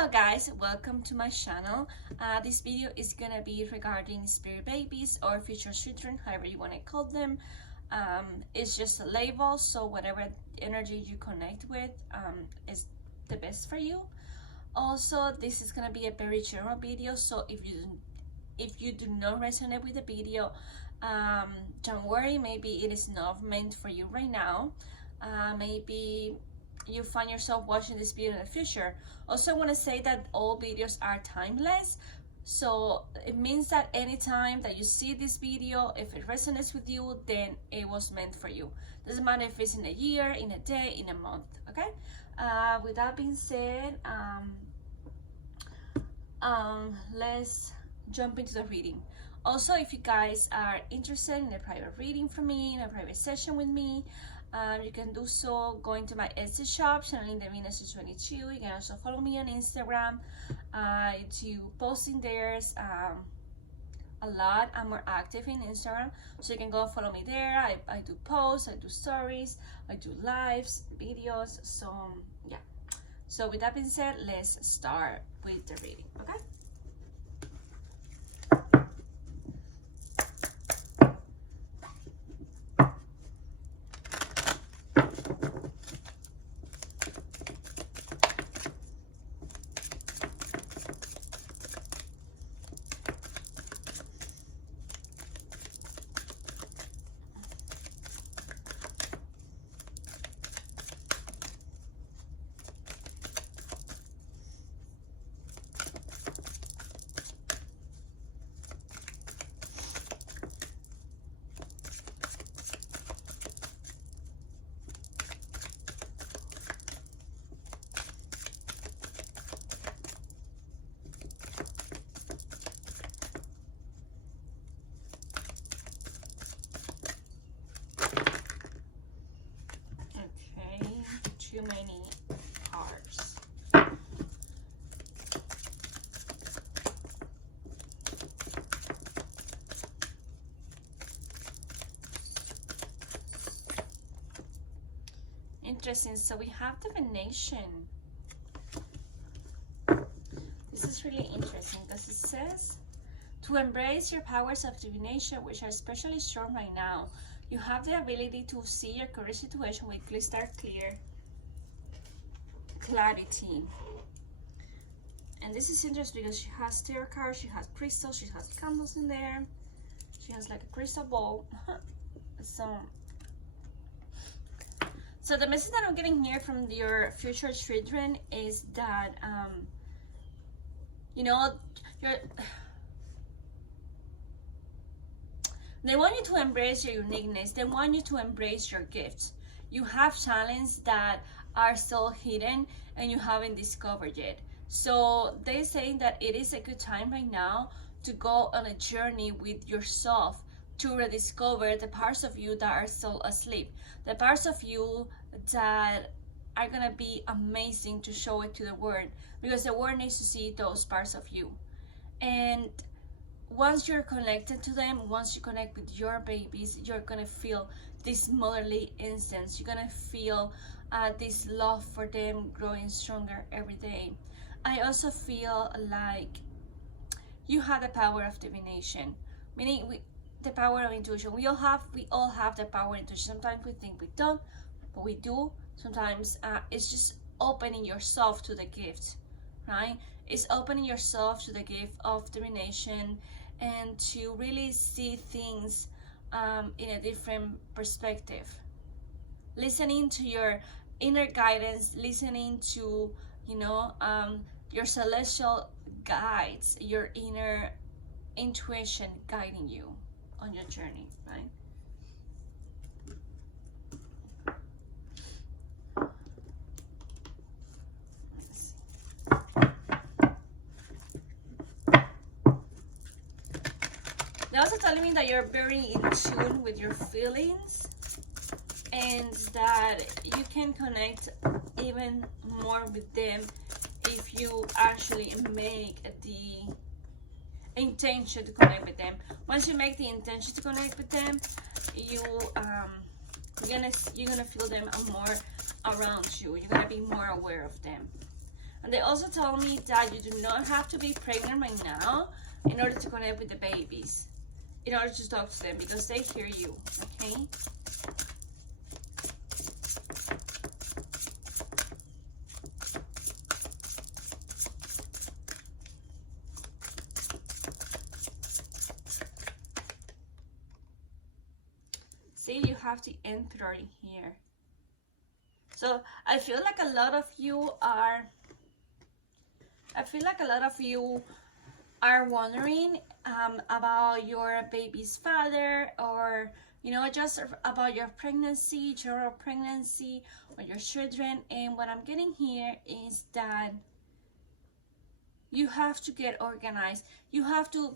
Hello guys, welcome to my channel. This video is gonna be regarding spirit babies or future children, however you want to call them. It's just a label, so whatever energy you connect with is the best for you. Also, this is gonna be a very general video, so if you do not resonate with the video, don't worry, maybe it is not meant for you right now. Maybe you find yourself watching this video in the future. Also, I want to say that all videos are timeless, so it means that anytime that you see this video, if it resonates with you, then it was meant for you. Doesn't matter if it's in a year, in a day, in a month. Okay, with that being said, let's jump into the reading. Also, if you guys are interested in a private reading from me, in a private session with me, you can do so going to my Etsy shop, channeling the Venus 22. You can also follow me on Instagram. I do posting there a lot. I'm more active in Instagram, so you can go follow me there. I do posts, I do stories, I do lives, videos. So yeah. So with that being said, let's start with the reading. Okay. Too many cards. Interesting. So we have divination. This is really interesting because it says to embrace your powers of divination, which are especially strong right now. You have the ability to see your current situation with crystal clear clarity. And this is interesting because she has tarot cards, she has crystals, she has candles in there, she has like a crystal ball. So the message that I'm getting here from your future children is that you know, they want you to embrace your uniqueness. They want you to embrace your gifts. You have talents that are still hidden and you haven't discovered yet. So they're saying that it is a good time right now to go on a journey with yourself to rediscover the parts of you that are still asleep, the parts of you that are gonna be amazing to show it to the world, because the world needs to see those parts of you. And once you're connected to them, once you connect with your babies, you're gonna feel this motherly instance. You're gonna feel this love for them growing stronger every day. I also feel like you have the power of divination, meaning the power of intuition. We all have the power of intuition. Sometimes we think we don't, but we do. Sometimes it's just opening yourself to the gift, right? It's opening yourself to the gift of divination and to really see things in a different perspective. Listening to your inner guidance, listening to, you know, your celestial guides, your inner intuition guiding you on your journey, right? They're also telling me that you're very in tune with your feelings and that you can connect even more with them if you actually make the intention to connect with them. Once you make the intention to connect with them, you're gonna feel them more around you. You're gonna be more aware of them. And they also told me that you do not have to be pregnant right now in order to connect with the babies, in order to talk to them, because they hear you, okay? See, you have the Emperor in here. So I feel like a lot of you are wondering about your baby's father, or just about your pregnancy, general pregnancy, or your children. And what I'm getting here is that you have to get organized. You have to,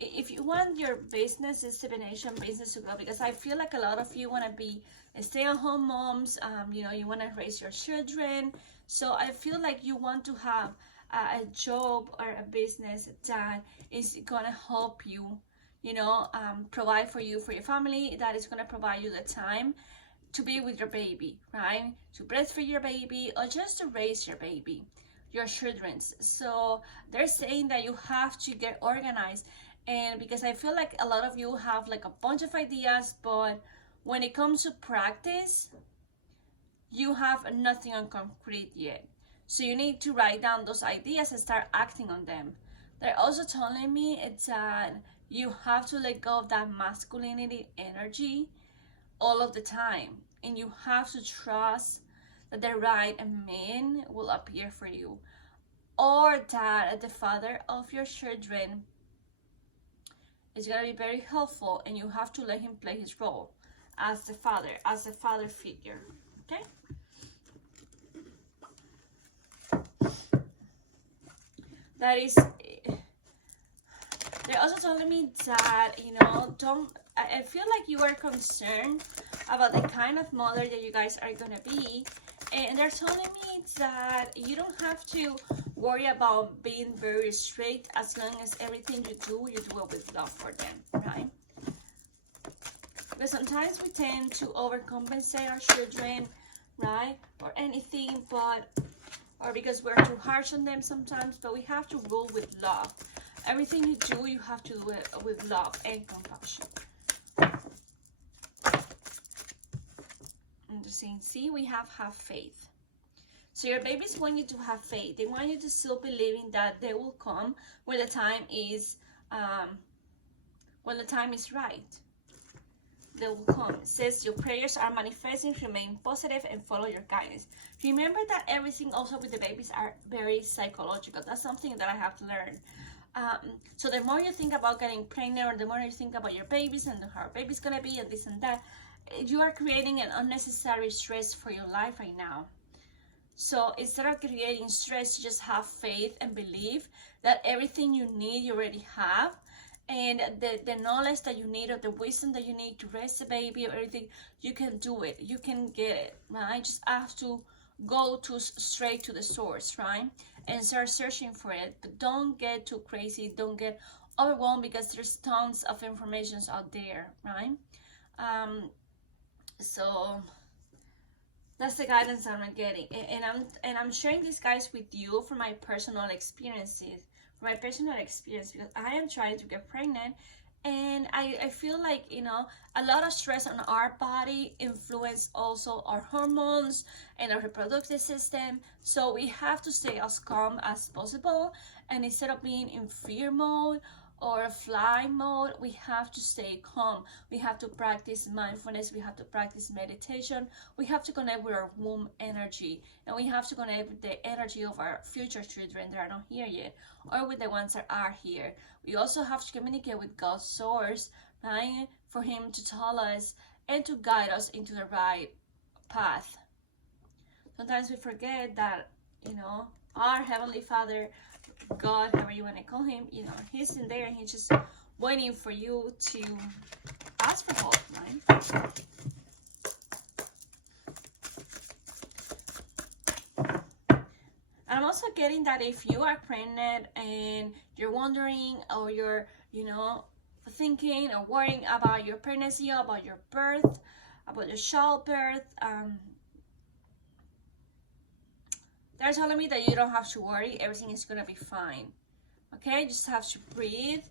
if you want your business, divination business to grow, because I feel like a lot of you want to be stay-at-home moms, you want to raise your children. So I feel like you want to have a job or a business that is gonna help you, provide for you, for your family, that is gonna provide you the time to be with your baby, right? To breastfeed your baby, or just to raise your baby, your children's. So they're saying that you have to get organized. And because I feel like a lot of you have like a bunch of ideas, but when it comes to practice, you have nothing on concrete yet. So you need to write down those ideas and start acting on them. They're also telling me it's that you have to let go of that masculinity energy all of the time, and you have to trust that the right man will appear for you, or that the father of your children is going to be very helpful, and you have to let him play his role as the father figure. Okay, that is, they're also telling me that don't, I feel like you are concerned about the kind of mother that you guys are gonna be, and they're telling me that you don't have to worry about being very strict, as long as everything you do it with love for them, right? But sometimes we tend to overcompensate our children, right, or anything, or because we're too harsh on them sometimes. But we have to rule with love. Everything you do, you have to do it with love and compassion. Interesting. See, we have faith. So your babies want you to have faith. They want you to still believing that they will come when the time is right. They will come. It says your prayers are manifesting. Remain positive and follow your guidance. Remember that everything also with the babies are very psychological. That's something that I have to learn. So the more you think about getting pregnant, or the more you think about your babies and how baby's gonna be and this and that, you are creating an unnecessary stress for your life right now. So instead of creating stress, just have faith and believe that everything you need you already have, and the knowledge that you need, or the wisdom that you need to raise a baby, or everything, you can do it, you can get it, right? Just have to go straight to the source, right, and start searching for it. But don't get too crazy, don't get overwhelmed, because there's tons of information out there, right? So that's the guidance I'm getting, and I'm sharing these guys with you from my personal experiences, because I am trying to get pregnant, and I feel like a lot of stress on our body influence also our hormones and our reproductive system. So we have to stay as calm as possible, and instead of being in fear mode or fly mode, we have to stay calm. We have to practice mindfulness, we have to practice meditation, we have to connect with our womb energy, and we have to connect with the energy of our future children that are not here yet, or with the ones that are here. We also have to communicate with God's source, right, for him to tell us and to guide us into the right path. Sometimes we forget that our Heavenly Father, God, however you want to call him, he's in there, and he's just waiting for you to ask for help, right? And I'm also getting that if you are pregnant and you're wondering, or you're thinking or worrying about your pregnancy, about your birth, about your childbirth, they're telling me that you don't have to worry, everything is gonna be fine. Okay, you just have to breathe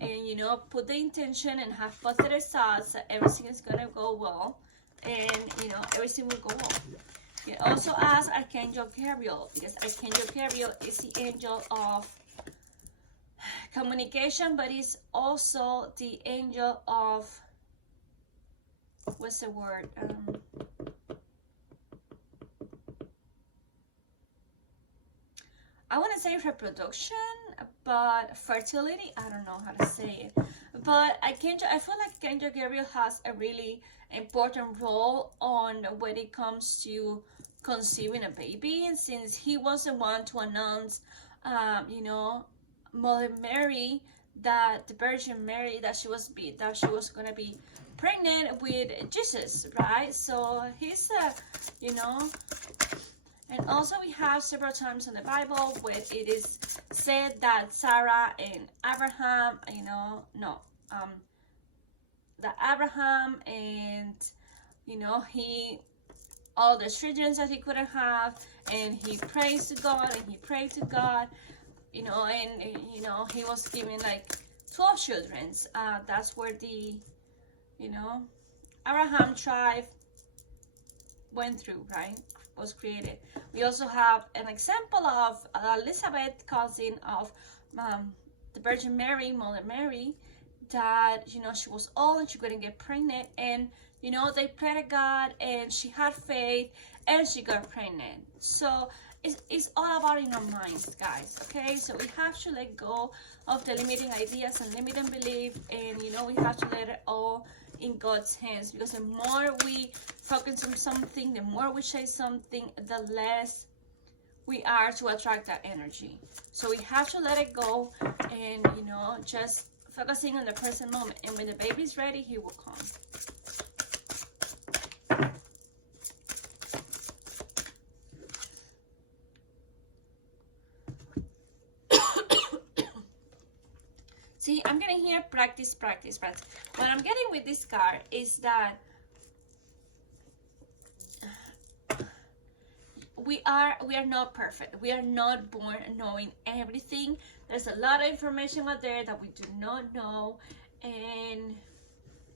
and, you know, put the intention and have positive thoughts that everything is gonna go well, and, you know, everything will go well. You can also ask Archangel Gabriel, because Archangel Gabriel is the angel of communication, but it's also the angel of, what's the word? I want to say reproduction, but fertility, I don't know how to say it. But I feel like Archangel Gabriel has a really important role on when it comes to conceiving a baby, and since he was the one to announce, you know, Mother Mary, that the Virgin Mary, that she was gonna be pregnant with Jesus, right? So he's you know. And also we have several times in the Bible where it is said that Sarah and Abraham, you know, that Abraham and, you know, all the children that he couldn't have, and he prays to God and he prayed to God, you know, and, you know, he was given like 12 children. That's where the, you know, Abraham tribe went through, right? Was created. We also have an example of Elizabeth, cousin of the Virgin Mary, Mother Mary, that, you know, she was old and she couldn't get pregnant, and, you know, they prayed to God and she had faith and she got pregnant. So it's all about in our minds, guys. Okay, so we have to let go of the limiting ideas and limiting belief, and, you know, we have to let it all in God's hands, because the more we focus on something, the more we chase something, the less we are to attract that energy. So we have to let it go and, you know, just focusing on the present moment, and when the baby's ready, he will come. See, I'm getting here practice. What I'm getting with this card is that we are not perfect. We are not born knowing everything. There's a lot of information out there that we do not know, and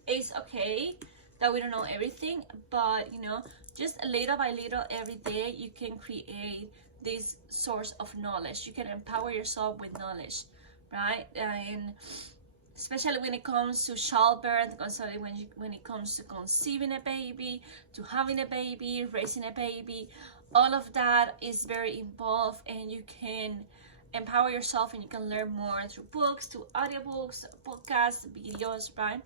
it's okay that we don't know everything, but, you know, just little by little every day you can create this source of knowledge. You can empower yourself with knowledge, right? And especially when it comes to childbirth, when it comes to conceiving a baby, to having a baby, raising a baby, all of that is very involved, and you can empower yourself and you can learn more through books, through audiobooks, podcasts, videos, right?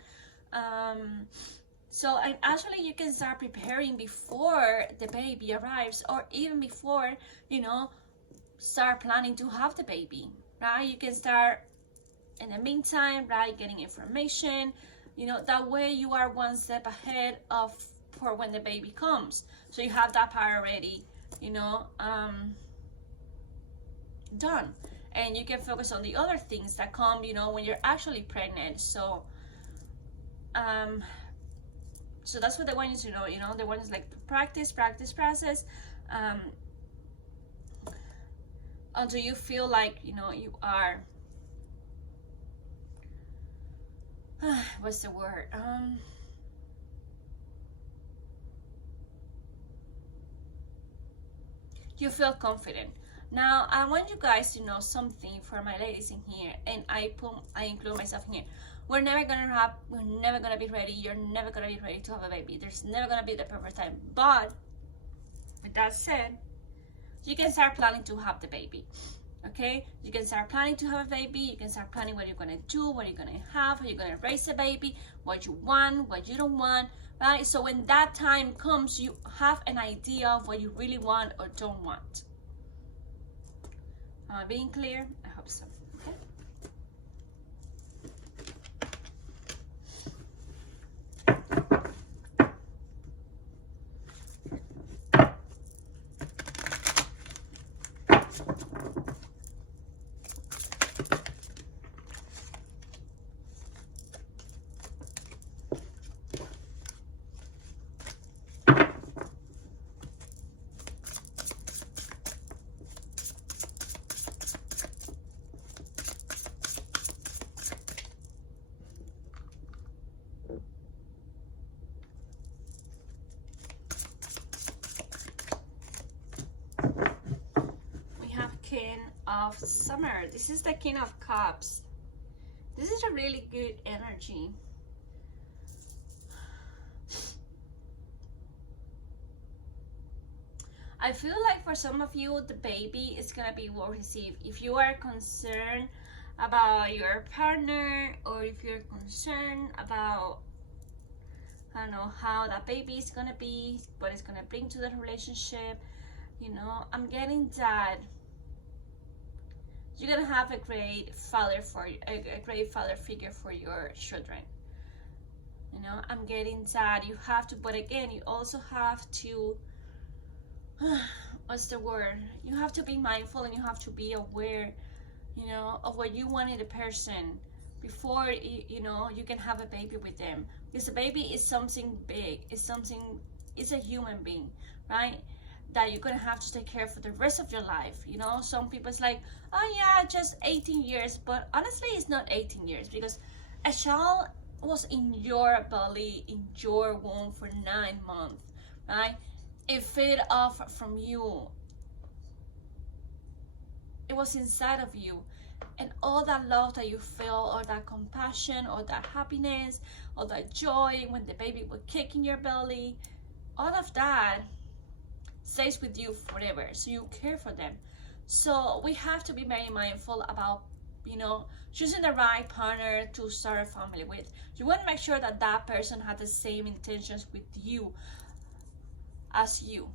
So, and actually you can start preparing before the baby arrives, or even before, you know, start planning to have the baby, right? You can start in the meantime, right, getting information, you know, that way you are one step ahead of for when the baby comes, so you have that part already, you know, done, and you can focus on the other things that come, you know, when you're actually pregnant. So so that's what they want you to know, you know. They want you to like practice until you feel like, you know, you are what's the word, you feel confident. Now I want you guys to know something for my ladies in here, and I include myself in here. We're never gonna be ready. You're never gonna be ready to have a baby. There's never gonna be the perfect time. But with that said, you can start planning to have the baby. Okay, you can start planning to have a baby. You can start planning what you're gonna do, what you're gonna have, how you're gonna raise a baby, what you want, what you don't want, right? So when that time comes, you have an idea of what you really want or don't want. Am I being clear? I hope so. Okay. of Summer. This is the King of Cups. This is a really good energy. I feel like for some of you, the baby is gonna be well received. If you are concerned about your partner, or if you're concerned about, I don't know, how that baby is gonna be, what it's gonna bring to the relationship, you know, I'm getting that you're gonna have a great father figure for your children. You know, I'm getting that you have to, but again, you also have to, what's the word? You have to be mindful, and you have to be aware, you know, of what you want in a person before you know you can have a baby with them. Because a baby is something big. It's a human being, right? That you're gonna have to take care for the rest of your life. You know, some people it's like, oh yeah, just 18 years, but honestly, it's not 18 years, because a child was in your belly, in your womb for 9 months, right? It fed off from you. It was inside of you, and all that love that you feel, or that compassion, or that happiness, or that joy when the baby would kick in your belly, all of that stays with you forever. So you care for them. So we have to be very mindful about, you know, choosing the right partner to start a family with. You want to make sure that that person has the same intentions with you as you,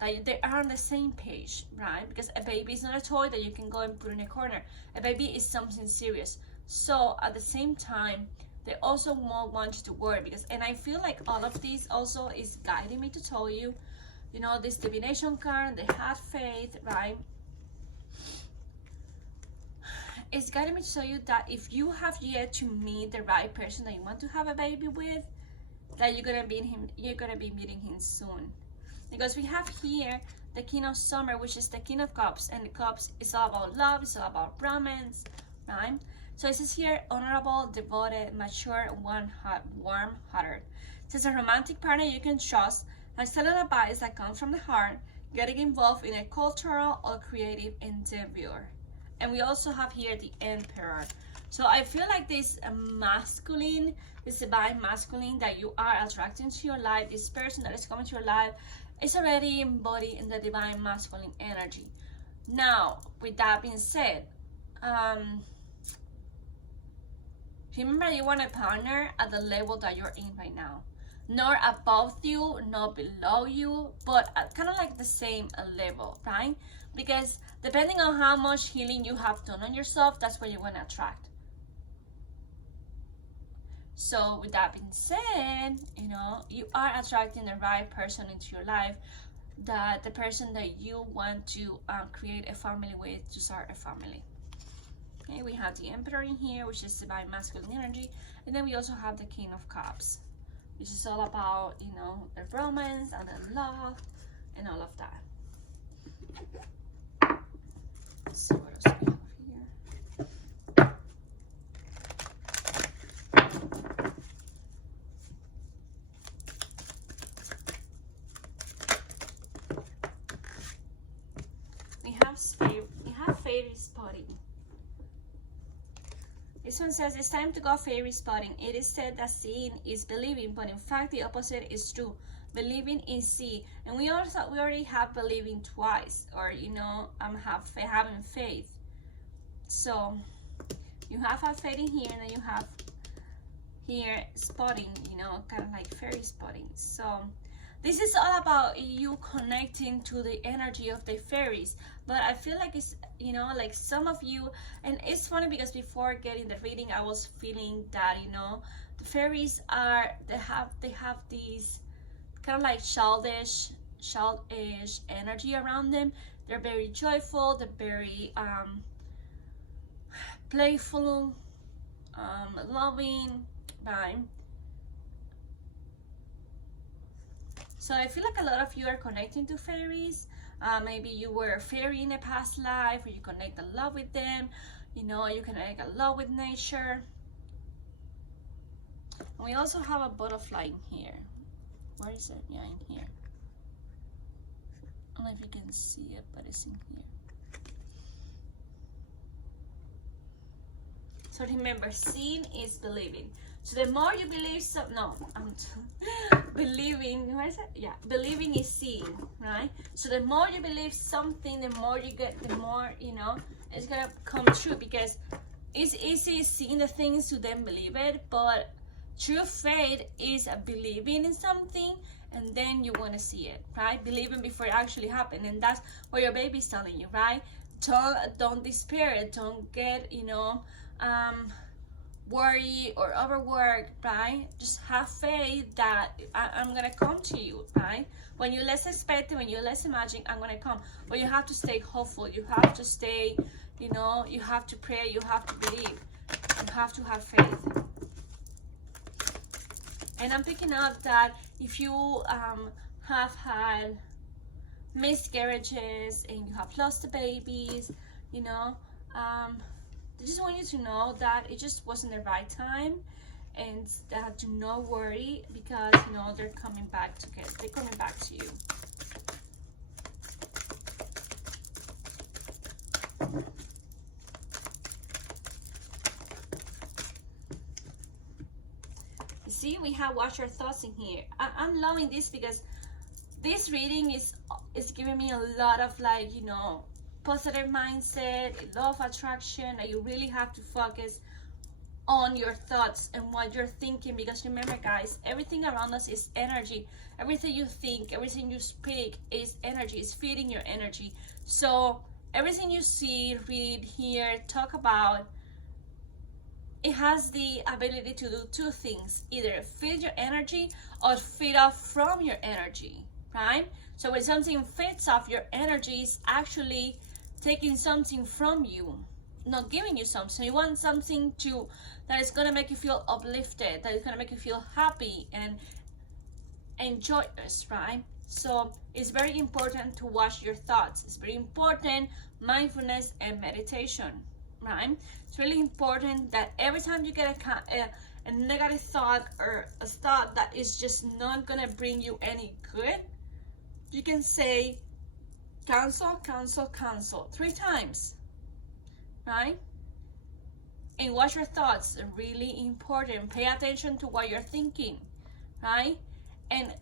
that they are on the same page, right? Because a baby is not a toy that you can go and put in a corner. A baby is something serious. So at the same time, they also won't want you to worry, because, and I feel like all of this also is guiding me to tell you, you know, this divination card, they had faith, right? It's guiding me to tell you that if you have yet to meet the right person that you want to have a baby with, that you're gonna be meeting him soon. Because we have here the King of Summer, which is the King of Cups, and the Cups is all about love, it's all about romance, right? So it says here, honorable, devoted, mature, warm-hearted. It says a romantic partner you can trust, excellent advice that comes from the heart, getting involved in a cultural or creative endeavor. And we also have here the Emperor. So I feel like this masculine, this divine masculine that you are attracting to your life, this person that is coming to your life, is already embodied in the divine masculine energy. Now, with that being said, remember, you want a partner at the level that you're in right now. Not above you, not below you, but at kind of like the same level, right? Because depending on how much healing you have done on yourself, that's what you want to attract. So with that being said, you know, you are attracting the right person into your life, that the person that you want to create a family with, to start a family. Okay, we have the Emperor in here, which is divine masculine energy, and then we also have the King of Cups, which is all about, you know, the romance and the love and all of that. Let's see what else we have here. We have fairy spotting. This one says, it's time to go fairy spotting. It is said that seeing is believing, but in fact the opposite is true. Believing is see. And we already have believing twice, or, you know, having faith. So you have faith in here, and then you have here spotting, you know, kind of like fairy spotting. So this is all about you connecting to the energy of the fairies. But I feel like it's, you know, like some of you, and it's funny because before getting the reading, I was feeling that, you know, the fairies they have these kind of like childish energy around them. They're very joyful, they're very playful, loving, right? So I feel like a lot of you are connecting to fairies. Maybe you were a fairy in a past life, or you connect a lot with them. You know, you connect a lot with nature. And we also have a butterfly in here. Where is it? Yeah, in here. I don't know if you can see it, but it's in here. So remember, seeing is believing. So the more you believe, believing, what is it? Yeah, believing is seeing, right? So the more you believe something, the more you get, the more, you know, it's gonna come true, because it's easy seeing the things to then believe it, but true faith is a believing in something and then you want to see it, right? Believing before it actually happened. And that's what your baby's telling you, right? Don't despair, don't get, you know, worry or overwork, right? Just have faith that I'm gonna come to you, right? When you less expect it, when you less imagine, I'm gonna come. But you have to stay hopeful, you have to stay, you know, you have to pray, you have to believe, you have to have faith. And I'm picking up that if you have had miscarriages and you have lost the babies, you know, I just want you to know that it just wasn't the right time, and that do not worry, because you know they're coming back they're coming back to you. You see, we have watch your thoughts in here. I'm loving this because this reading is giving me a lot of, like, you know, positive mindset, law of attraction, that you really have to focus on your thoughts and what you're thinking, because remember guys, everything around us is energy. Everything you think, everything you speak is energy, is feeding your energy. So everything you see, read, hear, talk about, it has the ability to do two things: either feed your energy or feed off from your energy, right? So when something feeds off your energy, is actually taking something from you, not giving you something. You want something that is gonna make you feel uplifted, that is gonna make you feel happy and joyous, right? So it's very important to watch your thoughts. It's very important, mindfulness and meditation, right? It's really important that every time you get a negative thought, or a thought that is just not gonna bring you any good, you can say cancel, cancel, cancel 3 times, right? And watch your thoughts, really important. Pay attention to what you're thinking, right? And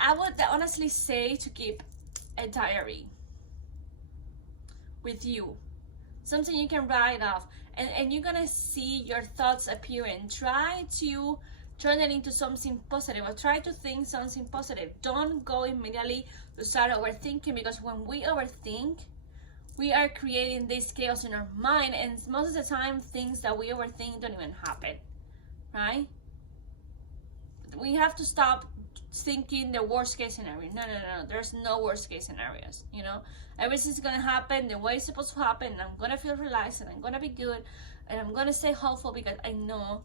I would honestly say to keep a diary with you, something you can write off, and you're gonna see your thoughts appearing. Try to turn it into something positive, or try to think something positive. Don't go immediately to start overthinking, because when we overthink, we are creating this chaos in our mind, and most of the time things that we overthink don't even happen, right? We have to stop thinking the worst case scenario. No, there's no worst case scenarios, you know. Everything's gonna happen the way it's supposed to happen, and I'm gonna feel relaxed, and I'm gonna be good, and I'm gonna stay hopeful, because I know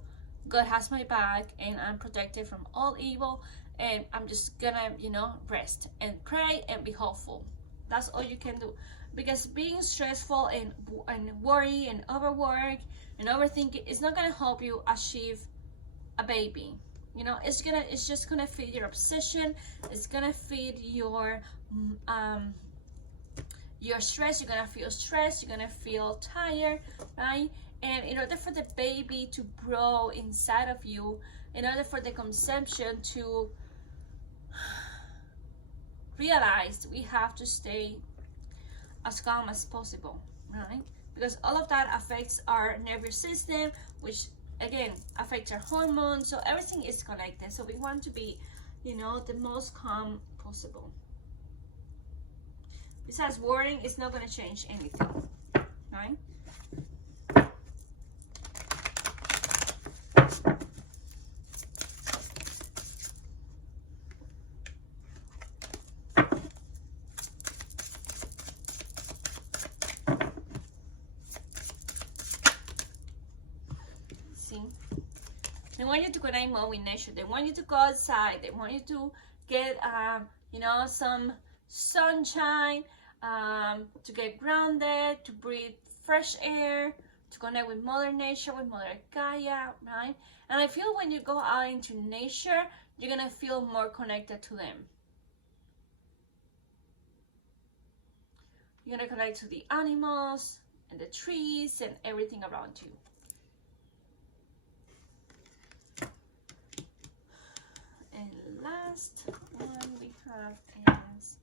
God has my back and I'm protected from all evil, and I'm just gonna, you know, rest and pray and be hopeful. That's all you can do, because being stressful and worry and overwork and overthinking is not gonna help you achieve a baby. You know, it's just gonna feed your obsession. It's gonna feed your stress. You're gonna feel stressed. You're gonna feel tired, right? And in order for the baby to grow inside of you, in order for the conception to realize, we have to stay as calm as possible, right? Because all of that affects our nervous system, which again affects our hormones. So everything is connected. So we want to be, you know, the most calm possible. Besides, worrying is not going to change anything, right? They want you to connect more with nature. They want you to go outside. They want you to get, you know, some sunshine, to get grounded, to breathe fresh air, to connect with Mother Nature, with Mother Gaia, right? And I feel when you go out into nature, you're gonna feel more connected to them. You're gonna connect to the animals and the trees and everything around you. last one we have is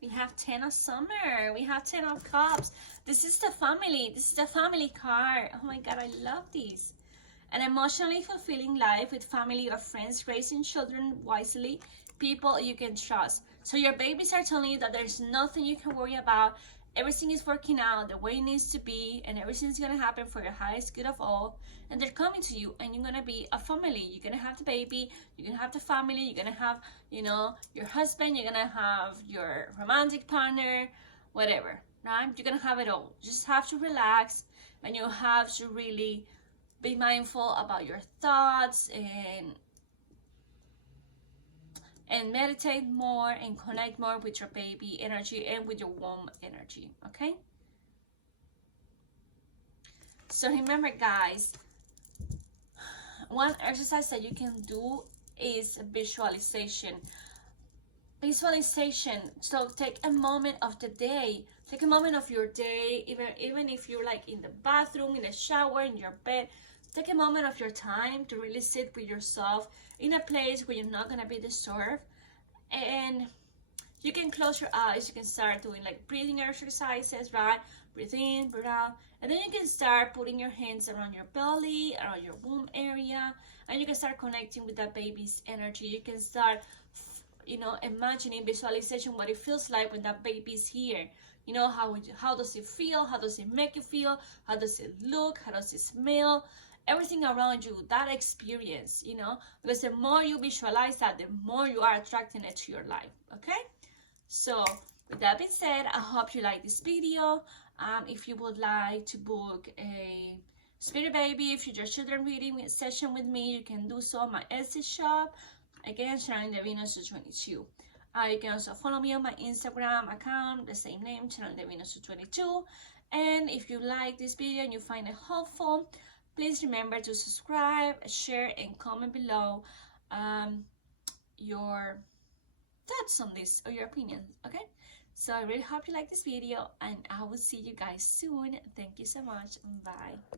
we have 10 of summer. We have 10 of cups. This is the family. This is the family card. Oh my God, I love this. An emotionally fulfilling life with family or friends, raising children wisely, people you can trust. So your babies are telling you that there's nothing you can worry about. Everything is working out the way it needs to be, and everything's gonna happen for your highest good of all. And they're coming to you, and you're gonna be a family. You're gonna have the baby, you're gonna have the family, you're gonna have, you know, your husband, you're gonna have your romantic partner, whatever, right? You're gonna have it all. You just have to relax, and you have to really be mindful about your thoughts and meditate more and connect more with your baby energy and with your womb energy. Okay, so remember guys, one exercise that you can do is visualization. So take a moment of the day, take a moment of your day, even if you're like in the bathroom, in the shower, in your bed. Take a moment of your time to really sit with yourself in a place where you're not going to be disturbed. And you can close your eyes. You can start doing like breathing exercises, right? Breathe in, breathe out. And then you can start putting your hands around your belly, around your womb area. And you can start connecting with that baby's energy. You can start, you know, imagining visualization, what it feels like when that baby's here. You know, how does it feel? How does it make you feel? How does it look? How does it smell? Everything around you, that experience, you know, because the more you visualize that, the more you are attracting it to your life. Okay, so with that being said, I hope you like this video. If you would like to book a spirit baby future children reading session with me, you can do so on my Etsy shop, again channeling the Venus to 22. You can also follow me on my Instagram account, the same name, channeling the Venus to 22. And if you like this video and you find it helpful, please remember to subscribe, share, and comment below your thoughts on this or your opinions, okay? So I really hope you like this video, and I will see you guys soon. Thank you so much. Bye.